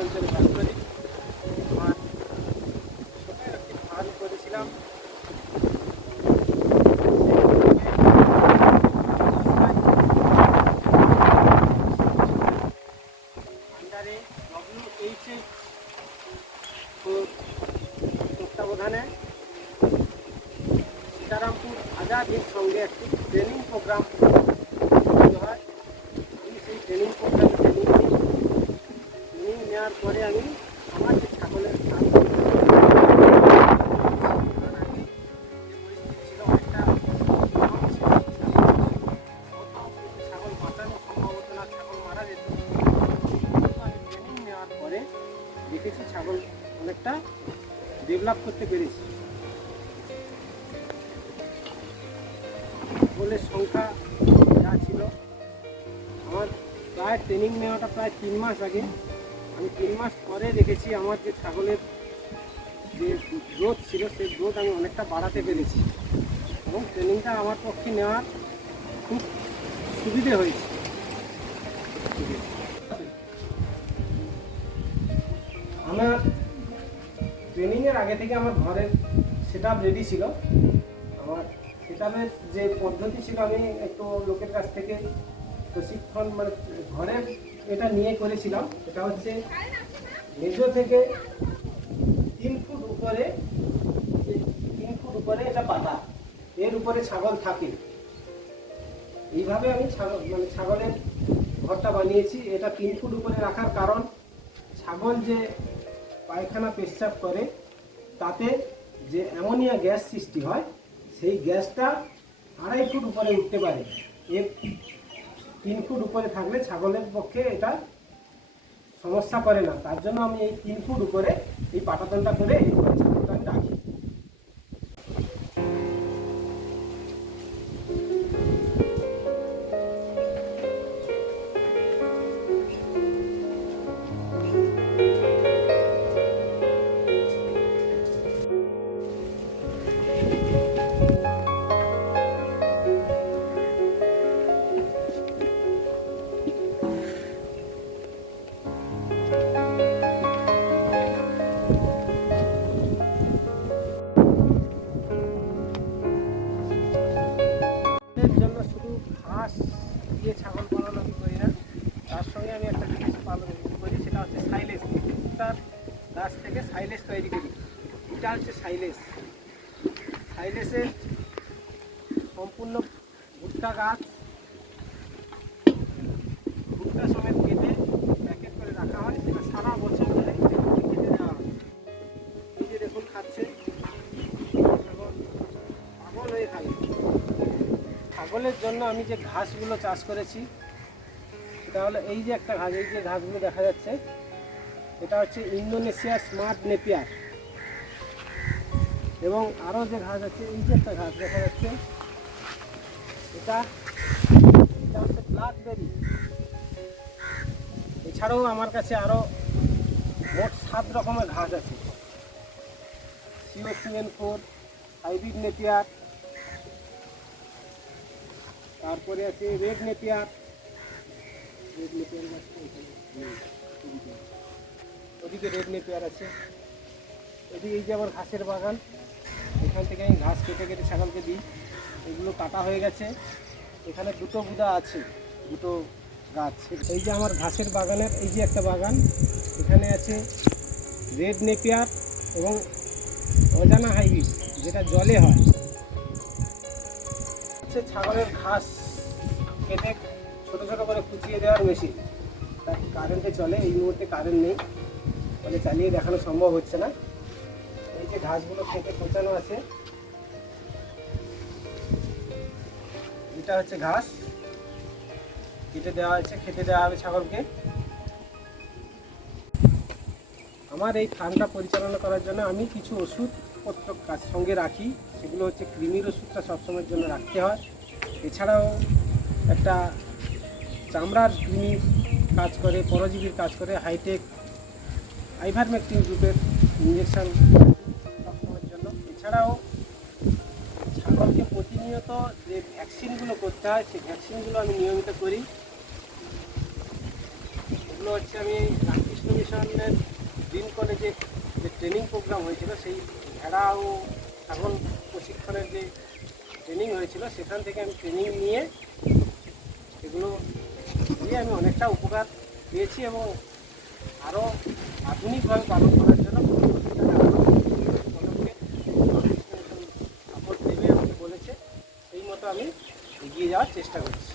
অঞ্চলে বাস করি। আমার ছোট একটি ফার্ম করেছিলাম। আন্ডারে WH তত্ত্বাবধানে সীতারামপুর আজাদের সঙ্গে একটি ট্রেনিং প্রোগ্রাম হয়। আমি সেই ট্রেনিং প্রোগ্রামে ট্রেনিং নেওয়ার পরে আমি আমার যে ছাগলের ফার্ম ছিল অনেকটা ছাগল বাঁচানোর সম্ভবত না, ছাগল মারা যেত। আমি ট্রেনিং নেওয়ার পরে দেখেছি ছাগল অনেকটা ডেভেলপ করতে পেরেছি। ছাগলের সংখ্যা যা ছিল, আমার প্রায় ট্রেনিং নেওয়াটা প্রায় 3 মাস আগে। আমি 3 মাস পরে দেখেছি আমার যে ছাগলের যে গ্রোথ ছিল সেই গ্রোথ আমি অনেকটা বাড়াতে পেরেছি এবং ট্রেনিংটা আমার পক্ষে নেওয়ার খুব সুবিধে হয়েছে। আমার ট্রেনিংয়ের আগে থেকে আমার ঘরের সেটআপ রেডি ছিল। আমার সেটআপের যে পদ্ধতি ছিল, আমি একটু লোকের কাছ থেকে প্রশিক্ষণ মানে ঘরে এটা নিয়ে করেছিলাম। এটা হচ্ছে মেজো থেকে 3 ফুট উপরে, 3 ফুট উপরে এটা পাতা, এর উপরে ছাগল থাকে। এইভাবে আমি ছাগলের ঘরটা বানিয়েছি। এটা 3 ফুট উপরে রাখার কারণ, ছাগল যে পায়খানা পেচ্ছাপ করে তাতে যে অ্যামোনিয়া গ্যাস সৃষ্টি হয়, সেই গ্যাসটা 2.5 ফুট উপরে উঠতে পারে। এর 3 ফুট উপরে থাকলে ছাগলের পক্ষে এটা সমস্যা করে না। তার জন্য আমি এই 3 ফুট উপরে এই পাটাতনটা করে এই ছাগলটা আমি রাখি। ছাগল পালন আমি করি না, তার সঙ্গে আমি একটা জিনিস পালন করি, সেটা হচ্ছে সাইলেজ। ভুট্টার গাছ থেকে সাইলেজ তৈরি করি। এটা হচ্ছে সাইলেজ। সাইলেজের সম্পূর্ণ ভুট্টা গাছ ভুট্টা সমেত কেটে প্যাকেট করে রাখা হয়। সেটা সারা বছর ধরে কেটে দেওয়া হয়। এই যে দেখুন খাচ্ছে, পাগল হয়ে খায়। ছাগলের জন্য আমি যে ঘাসগুলো চাষ করেছি সেটা হলো এই যে একটা ঘাস, এই যে ঘাসগুলো দেখা যাচ্ছে, এটা হচ্ছে ইন্দোনেশিয়া স্মার্ট নেপিয়ার। এবং আরও যে ঘাস আছে, এই যে একটা ঘাস দেখা যাচ্ছে, এটা হচ্ছে ব্ল্যাকবেরি। এছাড়াও আমার কাছে আরও মোট 7 রকমের ঘাস আছে। CO2N4, হাইব্রিড নেপিয়ার, তারপরে আছে রেড নেপিয়ার। ওদিকে রেড নেপিয়ার আছে। এদিকে এই যে আমার ঘাসের বাগান, এখান থেকে আমি ঘাস কেটে কেটে ছাগলকে দিই। এগুলো কাটা হয়ে গেছে। এখানে 2টো বুদা আছে, 2টো গাছ। এই যে আমার ঘাসের বাগানের এই যে একটা বাগান, এখানে আছে রেড নেপিয়ার এবং অজানা হাইব্রিড, যেটা জলে হয়। ছাগলের ঘাস কেটে ছোটো ছোটো করে কুচিয়ে দেওয়ার মেশিন। তার কারেন্টে চলে, এই মুহূর্তে কারেন্ট নেই ফলে চালিয়ে দেখানো সম্ভব হচ্ছে না। এই যে ঘাসগুলো কেটে কোচানো আছে, এটা হচ্ছে ঘাস কেটে দেওয়া হয়েছে, খেতে দেওয়া হবে ছাগলকে। আমার এই ফার্মটা পরিচালনা করার জন্য আমি কিছু ওষুধপত্র কাজ সঙ্গে রাখি, সেগুলো হচ্ছে কৃমির ওষুধটা সবসময়ের জন্য রাখতে হয়। এছাড়াও একটা চামড়ার কৃমির কাজ করে, পরজীবীর কাজ করে হাইটেক আইভারমেকটিন গ্রুপের ইঞ্জেকশন সবসময়ের জন্য। এছাড়াও ছাগলকে প্রতিনিয়ত যে ভ্যাকসিনগুলো করতে হয় সেই ভ্যাকসিনগুলো আমি নিয়মিত করি। এগুলো হচ্ছে আমি রামকৃষ্ণ মিশনের গ্রিন কলেজে যে ট্রেনিং প্রোগ্রাম হয়েছিল, সেই ভেড়া ও ছাগল প্রশিক্ষণের যে ট্রেনিং হয়েছিল সেখান থেকে আমি ট্রেনিং নিয়ে এগুলো দিয়ে আমি অনেকটা উপকার পেয়েছি এবং আরও আধুনিকভাবে পালন করার জন্য সাপোর্ট দেবে আমাকে বলেছে, সেই মতো আমি এগিয়ে যাওয়ার চেষ্টা করছি।